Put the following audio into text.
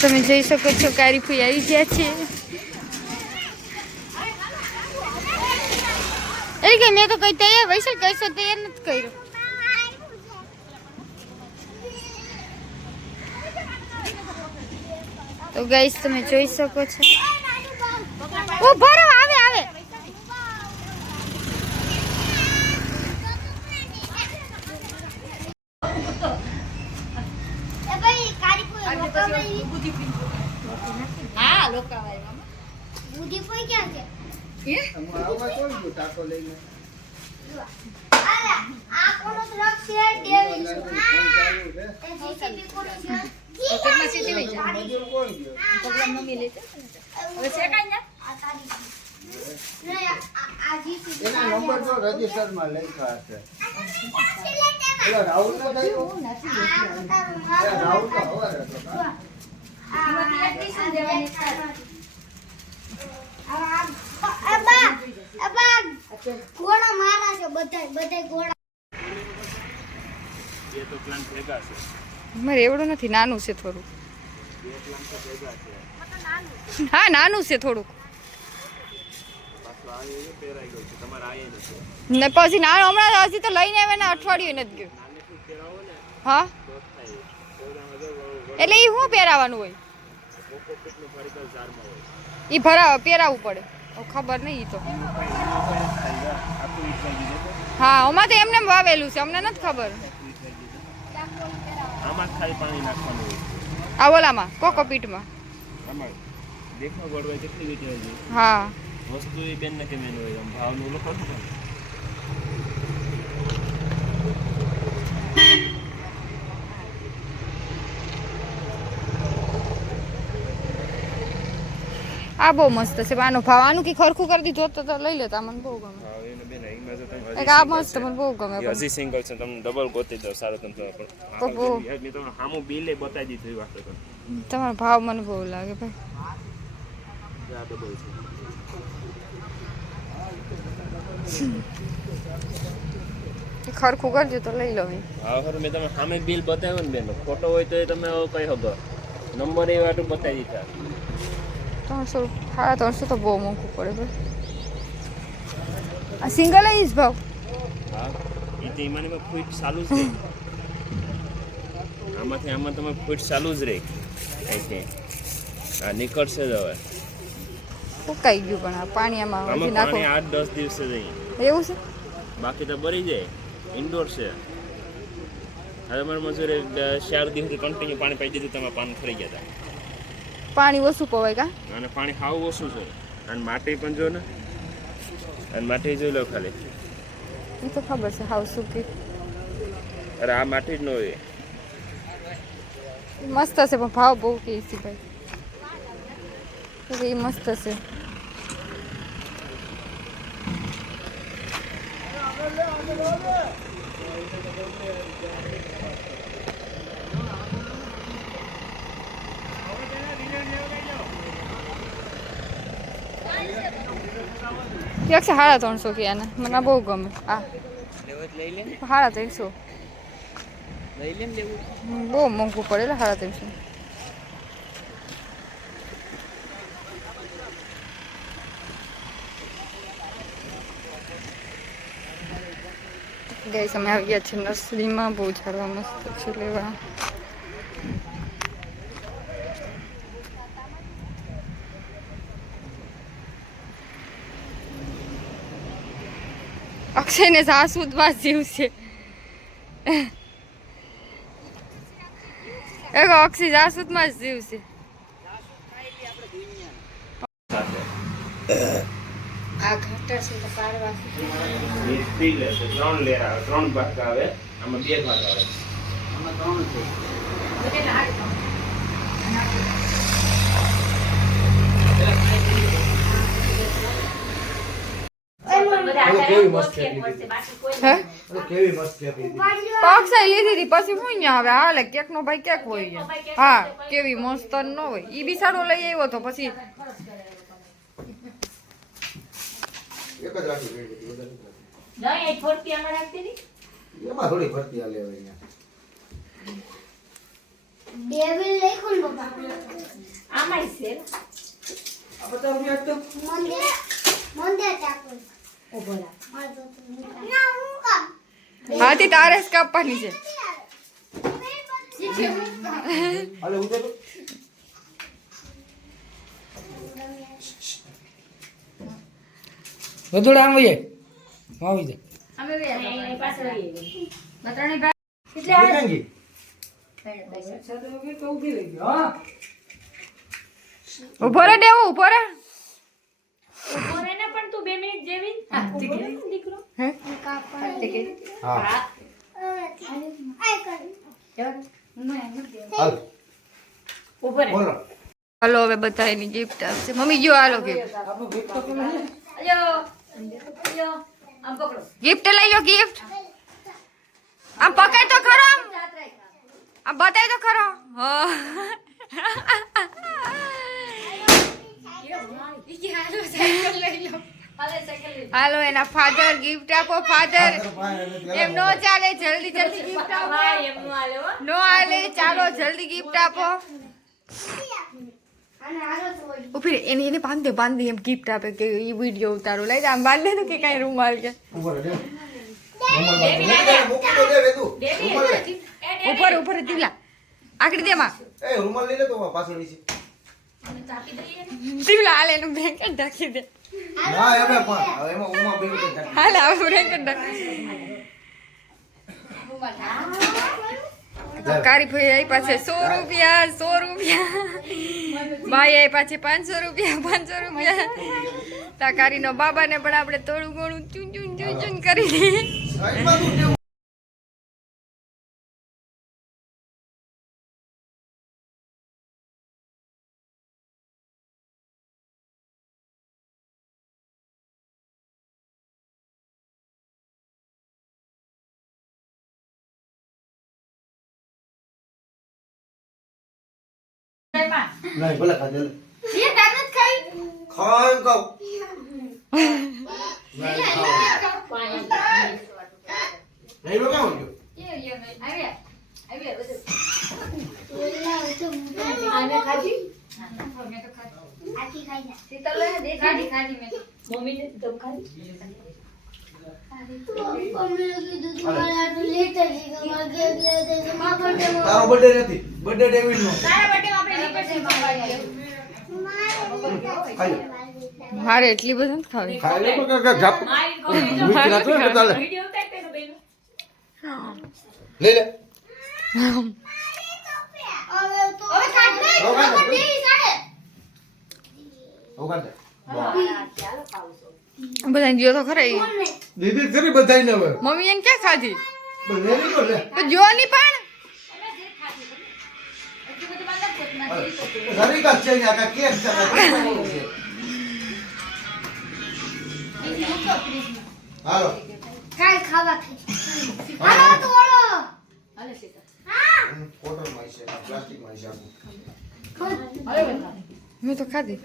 તમે જોઈ શકો છો કારી ફૂઈ આવી ગયા છે. એ કે મેં તો કઈ તૈયાર વૈસલ કઈસો તૈયાર નથી કર્યો? તો ગાઈસ તમે જોઈ શકો છો. ઓ, ભરો આવે આવે હા મામા બુધી કોઈ ક્યાં છે આવવા કોણ ગયું લઈને આલા આ કોનો ટ્રક છે ડેવિલ છે એ જીસીબી કોનો છે કેટલા સીધી લઈ જા મજૂર કોણ ગયો પ્રોગ્રામ મમ્મી લે છે હવે શેકાઈ ના આ તારી આ આ જીસીબી એના નંબર તો રજિસ્ટરમાં છે રાહુલ નો થયો રાહુલ તો હવારે હતો કા? ઘોડા મારા એવડું નથી, નાનું છે થોડું હા, નાનું છે થોડુંક. ને પછી નાનું હમણાં હજી તો લઈને આવ્યા ને, અઠવાડિયું નથી ગયું. હા તો જ થાય પ્રોગ્રામ અગર એટલે એ શું પહેરાવાનું હોય? એ ભરા પહેરાવવું પડે. ખબર નહીં તો. હા અમારે તો એમને વાવેલું છે અમને નથી ખબર. આ ઓલામાં કોકોપીટમાં હા. વસ્તુ એ બેન ને કેમ એનું હોય ભાવનું લખો આ બહુ મસ્ત છે. આનો ભાવ આનું કે ખરખું કરી દીધું તો તો લઈ લેતા મને બહુ ગમે. આ મસ્ત મને બહુ ગમે હજી સિંગલ છે તમને ડબલ ગોતી દો સારું તમને પણ તમને સામું બિલે બતાવી દીધું વાત તો તમારો ભાવ મને બહુ લાગે ભાઈ. આ ડબલ છે. ખરખું કરજો તો લઈ લો હા ખરું મેં તમે સામે બિલ બતાવ્યો ને બેન ખોટો હોય તો તમે કઈ હગો નંબર એ વાટું બતાવી દીધા. ત્રણસો સાડા ત્રણસો તો બહુ મોંઘું પડે ભાઈ આ સિંગલ જ ભાવ. આમાંથી આમાં તમે ફૂટ ચાલુ જ રહે. આ નીકળશે જ હવે. ફૂકાઈ ગયું પણ આ પાણી આમાં હજી નાખો. આઠ દસ દિવસે જઈ એવું છે? બાકી તો બરી જાય. ઇન્ડોર છે. હવે મારે મજૂરે ચાર દિવસથી કન્ટિન્યુ પાણી પાઈ દીધું તમે પાન ખરી ગયા હતા. પાણી ઓછું પવાય કા? અને પાણી હાવ ઓછું છે. અને માટી પણ જો ને અને માટી જોઈ લો ખાલી. એ તો ખબર છે હાવ શું કે અરે આ માટી જ ન હોય. મસ્ત છે પણ ભાવ બહુ કે છે ભાઈ. એ મસ્ત છે. એક સાડા ત્રણસો કે આના મને બહુ ગમે આ સાડા ત્રણસો બહુ મોંઘું પડે એટલે સાડા ત્રણસો ગઈ અમે આવી ગયા છે નર્સરીમાં બહુ ઝાડવા મસ્ત છે લેવા અક્ષયને સાસુદમાં જીવ છે એક અક્ષય જાસૂદમાં જ જીવ છે આ ઘાટા છે તો પાડવા ત્રણ લેર આવે ત્રણ ભાગ આવે આમાં બે ભાગ આવે આમાં ત્રણ છે કેવી મસ્ત કેવી મસ્ત અક્ષય લીધી હતી પછી હું અહીંયા હવે હાલે કેક નો ભાઈ કેક હોય. હા કેવી મસ્ત ન હોય. ઈ બિસાડો લઈ આવ્યો તો પછી એક જ રાખી એમાં થોડી ફરતી આલે હવે અહીંયા. ડેવિલ લખ્યું બાપા આમાં છે. આ બધા ઊભો તો. મંદિર મંદિર કામ હાથી તારે જ કાપવાની છે. વધુ આમ વહી આવી જાય. અમે ઊભો રે દેવો ઊભો રે ઊભો પણ તું બે મિનિટ જેવી. દીકરો. હે? હા. આય કર હાલ. ઊભો રહે. બોલો. હાલો હવે બધા એની ગિફ્ટ આપશે. મમ્મી જો હાલો ગિફ્ટ ગિફ્ટ લઈ લો ગિફ્ટ આમ પકડ. તો ખરો? આમ આમ બતાય તો ખરો? હા. હાલે એના ફાધર ગિફ્ટ આપો ફાધર એમ નો ચાલે જલ્દી જલ્દી ગિફ્ટ આપો. નો હાલે ચાલો જલ્દી ગિફ્ટ આપો. ઊભી રે, એને એને બાંધે બાંધે એમ ગિફ્ટ આપે કે એ વીડિયો ઉતારો. લઈ જા આમ બાંધે તો કે કાંઈ રૂમાલ કે. ઉપર દે દે, દે. ઉપર દીવલા દેવા દે માં એ રૂમાલ લઈ લે તો પાછળ નીચે. દીવલા હાલે એનું બ્લેન્કેટ ઢાંકી દે. ના હવે પણ હવે એમાં ઉમા બે મિનિટ કાઢી. હવે બ્લેન્કેટ ઢાંકી કારી ભાઈ આઈ પાસે સો રૂપિયા સો રૂપિયા. ભાઈ આઈ પાસે પાંચસો રૂપિયા પાંચસો રૂપિયા. તા કારીનો બાબાને પણ આપણે થોડું ઘણું ચૂન ચૂન ચૂન ચૂન કરી દઈએ. દેવું. નહીં ભલે ખાધે. લે. જે દાદા જ ખાઈ. નહીં ખાધી? ખાઈ ખાધી મેં મમ્મી ને તમ ખાધી? તારો બર્થડે નથી. બર્થડે ડેવિડ નો લે. મારે એટલી બધી ખાવી. ખાઈ લે કાકા જાપ. મીઠી રાખો ને બેન. લઈ લે. હવે તો હવે કાઢ લે. હવે કાઢ લે. દે. બધા જો તો ખરા. દીદી ખરી બધાઈને હવે. મમ્મી એને ક્યાં ખાધી? તો જો ની પણ? બધું બંધ પ્લાસ્ટિકમાં છે? બધા મેં તો ખાધી.